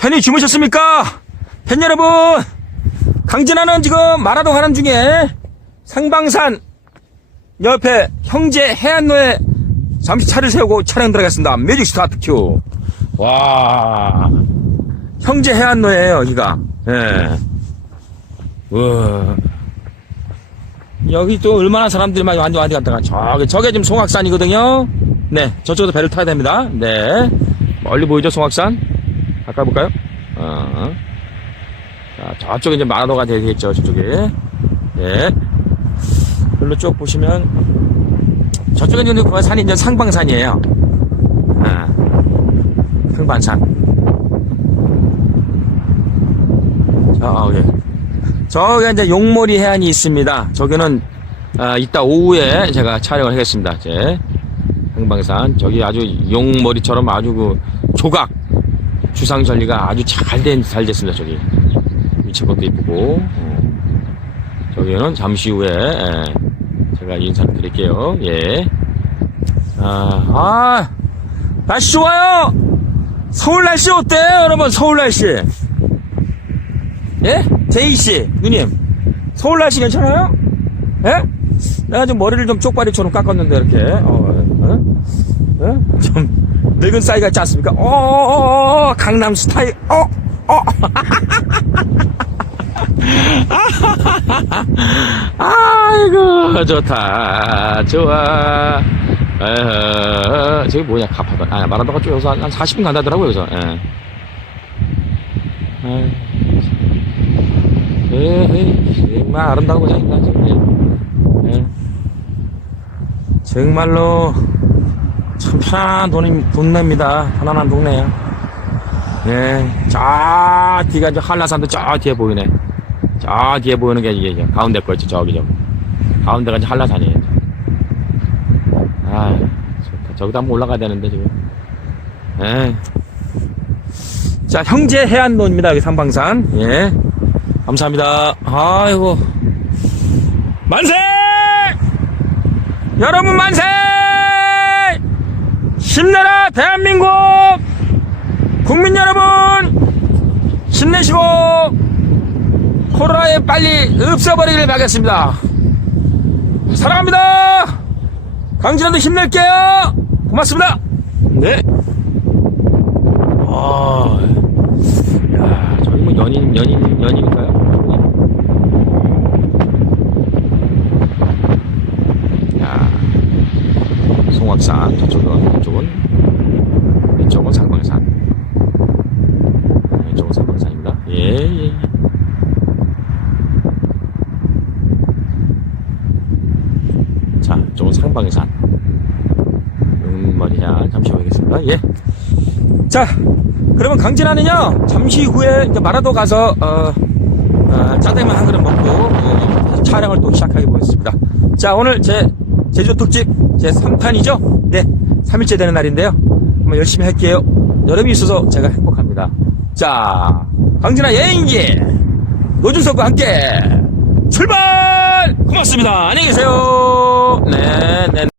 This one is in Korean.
편히 주무셨습니까? 팬 여러분, 강진아는 지금 마라도 가는 중에 상방산 옆에 형제 해안로에 잠시 차를 세우고 촬영 들어가겠습니다. 뮤직 스타트 큐. 와, 형제 해안로에요, 여기가. 예. 우와. 여기 또 얼마나 사람들이 많이 완전 어디 갔다가 저기 저게 지금 송악산이거든요. 네, 저쪽에서 배를 타야 됩니다. 네, 멀리 보이죠 송악산? 가까이 볼까요? 어. 자, 저쪽에 이제 마라도가 되겠죠, 저쪽에. 네. 별로 쭉 보시면 저쪽에 있는 그 산이 이제 상방산이에요. 아, 상반산. 자, 아, 예. 저기 이제 용머리 해안이 있습니다. 저기는 아, 이따 오후에 제가 촬영을 하겠습니다. 이제 흥방산 저기 아주 용머리처럼 아주 그 조각 주상 전리가 아주 잘 된 잘 됐습니다. 저기 위치 것도 이쁘고 어. 저기는 잠시 후에 예, 제가 인사를 드릴게요. 예. 아, 아 날씨 좋아요. 서울 날씨 어때요, 여러분? 서울 날씨. 예? 제이씨, 누님. 서울 날씨 괜찮아요? 예? 내가 좀 머리를 좀 쪽발이처럼 깎았는데, 이렇게. 어, 어? 어? 좀, 늙은 싸이 같지 않습니까? 어, 어, 어, 어, 강남 스타일, 어, 어. 아이고, 좋다. 좋아. 에허, 저기 뭐냐, 가파도. 아, 마라도가 쭉 여기서 한, 한 40분 간다더라고요, 여기서. 예. 에이, 정말 아름다운 고장입니다, 지금. 예. 정말로 참 편안한 돈이, 동네입니다. 편안한 동네야. 예. 저 뒤가 이제 한라산도 저 뒤에 보이네. 저 뒤에 보이는 게 이게 가운데 거 있지, 저기, 저기. 가운데가 이제 한라산이에요. 아, 좋다. 저기도 한번 올라가야 되는데, 지금. 예. 자, 형제 해안로입니다. 여기 삼방산. 예. 감사합니다. 아이고. 만세! 여러분 만세! 힘내라, 대한민국! 국민 여러분! 힘내시고, 코로나에 빨리 없어버리길 바라겠습니다. 사랑합니다! 강진환도 힘낼게요! 고맙습니다! 네. 아, 야, 저기 뭐 연인, 연인, 연인인가요? 야, 송악산, 저쪽은, 이쪽은 상방산. 이쪽은 상방산입니다. 예, 예, 예. 자, 이쪽은 상방산. 음, 머리야, 잠시 후겠습니다. 예. 자, 그러면 강진아는요, 잠시 후에 이제 마라도 가서, 어, 어, 짜장면 한 그릇 먹고, 어, 촬영을 또 시작하게 보겠습니다. 자, 오늘 제 제주 특집 제 3탄이죠? 네, 3일째 되는 날인데요. 한번 열심히 할게요. 여러분이 있어서 제가 행복합니다. 자, 강진아 여행기, 노준석과 함께 출발! 고맙습니다. 안녕히 계세요. 네, 네, 네.